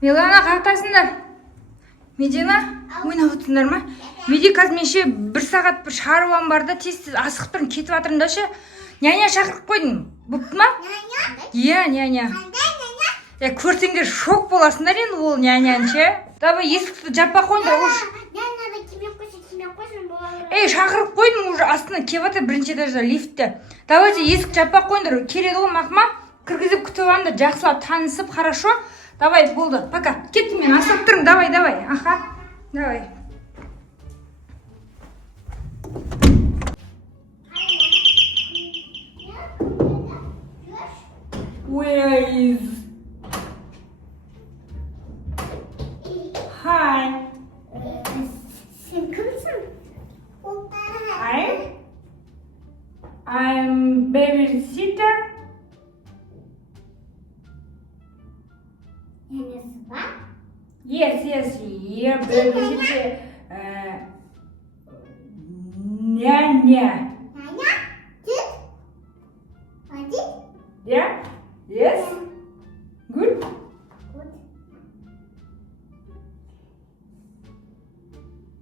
Милана қақтасыңдар. Медина, ойнап отырсыңдар ма? Меди қазір менше 1 сағат бір шаруам бар да, тез асығып тұрмын, кетіп жатырмын да ше. Няня шақырып қойдым. Бұпты ма? Иә, няня. Көрсеңдер шок боласыңдар енді ол няняны ше. Давай есікті жаппа қойыңдар уже. Шақырып қойдым уже астына келіп жатыр бірінші этажда лифтте. Давайте есік жаппа қойыңдар. Келеді ғой мақма. Кіргізіп күтіп алыңдар, жақсылап танысып, хорошо? Давай, болды. Пока. Кеттім мен, асығып тұрмын. Давай. Аха. Давай. Where is? Hi. Sen kimsin? I'm babysitter. Nenesi var? Yes, you're babysitter. Няня. Няня? Git. Hadi. Yeah? Yes? Good? Good.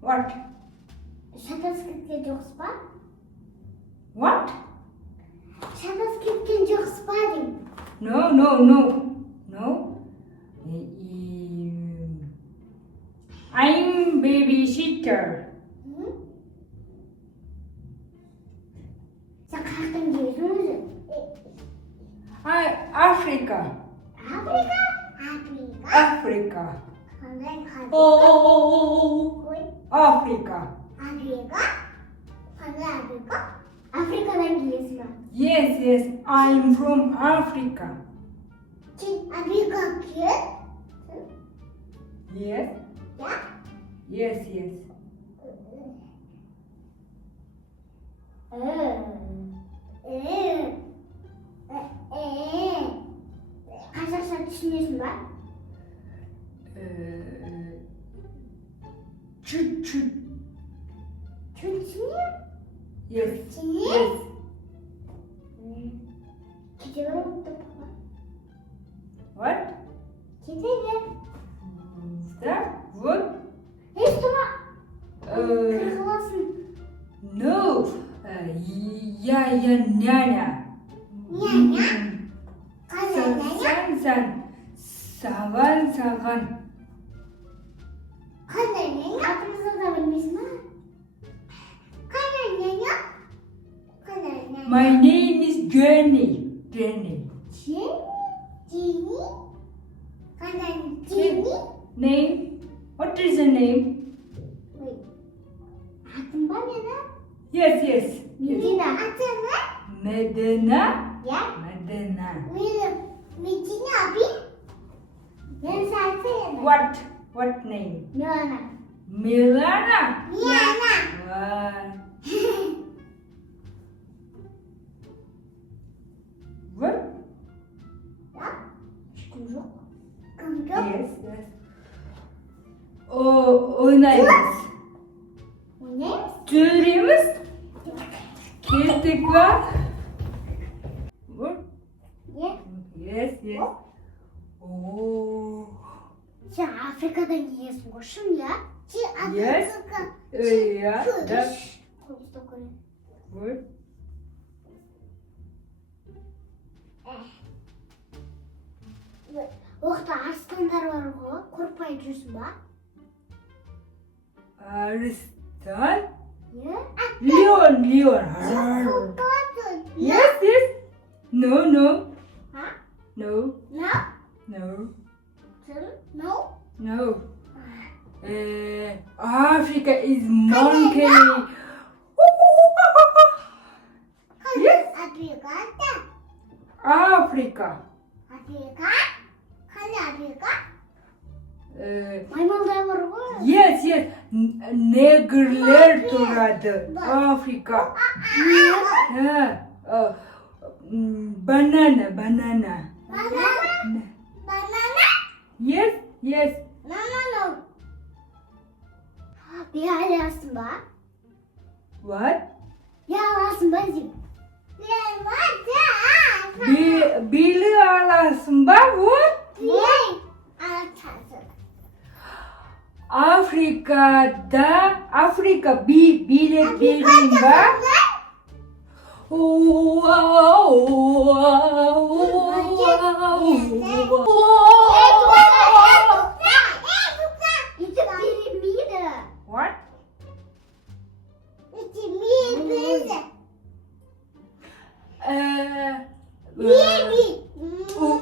What? Şakas ketken жоқсыз ба? What? Şakas ketken жоқсыз ба деймін. No. I'm babysitter. Sen қаяқтан келесің өзі? Africa. Африка? Africa. Қандай Oh, Africa. Африка? Қандай Африка? Африкадан келесің ба? Yes, I'm from Africa. Сен Африка кет? Yes. Ja? Yes. Қазақша түсінесің ба? Чуть-чуть. Түсінесің? Yes. Кете бер. What? Кете бер. Да? Вот. Тұра. Қырғыласың. No. Я няня. Няня? Қандай няня? Саған. Қандай няня? Атыңызды да білмейсің ба? Қандай няня? My name is Jenny. Jenny? Қандай Jenny? Name? What is the name? Атың ба мені? Yes. Медина. Атыңы? Medina. Я? Medina. Медина abi? Ben sana What name? Милана. Milana. Няня. What? Ya? Ешкім жоқ. Кім жоқ? Yes. Ойнаймыз. Ойнаймыз? Жүреміз. Кеттік ба? What? Yes. Yes. Oh. Сен Африкадан келесің ғой, шын я? Сен Yes. Африка. Yeah. What? Оқта арыстандар бар ғой, қорқпай жүрсің ба? Арыстан? Не? Leon. Сен қорқатын. Yes. No. Ha? No. No? Sir? No? No. Africa is monkey. Yes. Африкада? Africa. Африка? Қандай Африка? Маймылдар бар ғой? Yes. Негрлер тұрады. Africa. Banana. Банана? Yes. No. Bir alasın ba? What? Bir alasın ba deyim. Bili alasın ba? What? Bir alasın. Afrika bilet bildiğin var. What?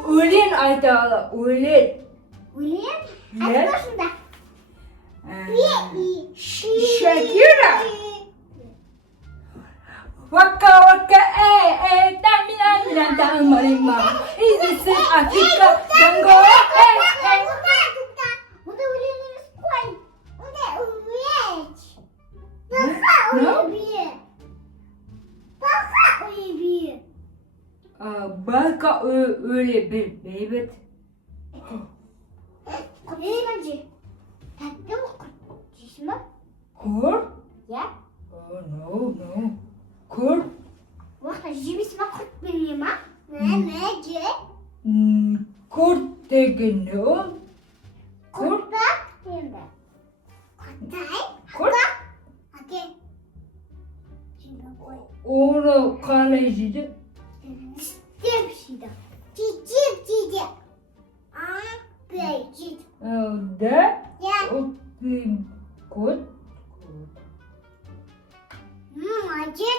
Ölen aytalı, ölen. Shakira. Waka waka tamina marima. Is this Afrika dango? Baka öyle bir bebek. Kur? Ya, Oh no. Kur? waktu jibis mah kut beli mah. Je. Kurt degen ne? Kurt? Şimdi. Kurt? Hadi. Şimdi koy. Onu kalejiydi. Step şimdi. Cici. Cici. Da? Ya. Kurt? Acı.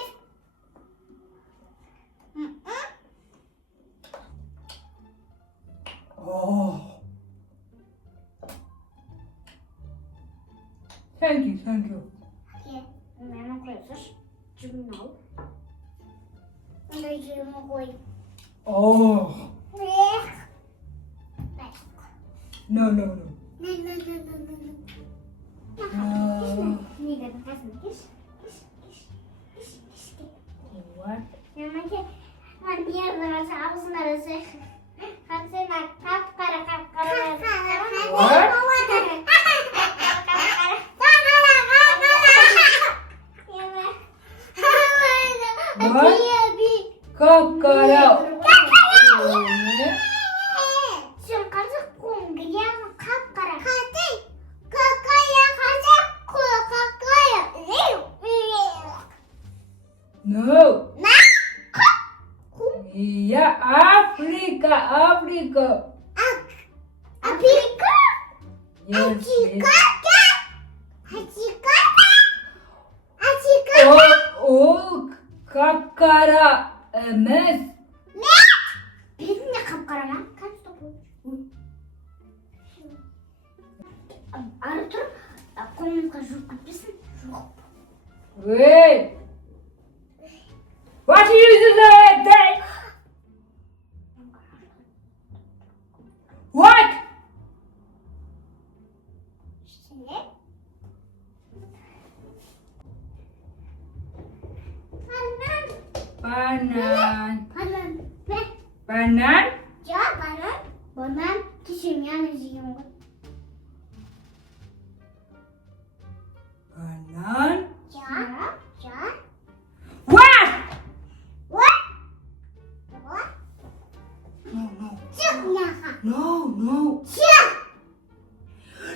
Oh. Thank you. Oke, memang khusus jumlah. Ada jumlah koi. Oh. No. Ini kan kasih kis. What? Namanya dia merasa aku senarasi. Hasilnya kara. What? Kakara. No. Ya Afrika. Yes. O kakara emez. Benimle kapkara lan. Kaç top olmuş? Arı durup kolum kaçıp gitmesin. Wait. What you say? What? Şimdi. Banan. Ne? Banan? Ya banan. Banan kişim yani ziyon. Banan? Ya. What? Çık nyaka. No. Çık.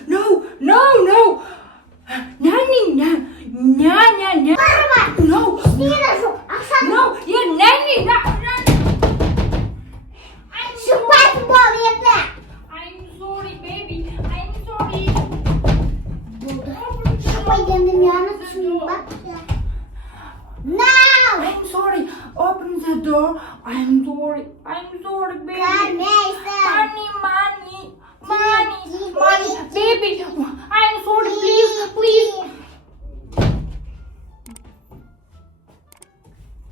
No. Няня. No. Nira şu. Akşam. No. Ya nanny. Şubat bol yeter. I'm sorry, baby. I'm sorry. Şubat kendim yana şimdi bak. Now. I'm sorry. Open the door. I'm sorry, baby. Karneyse. Money, baby. I'm sorry, please.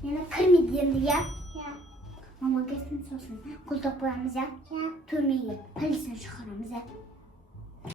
Yana kırmızı diye ya. Mama kesin sosun. Kul toprağımıza. Türmeyi. Polisin şıkırımıza.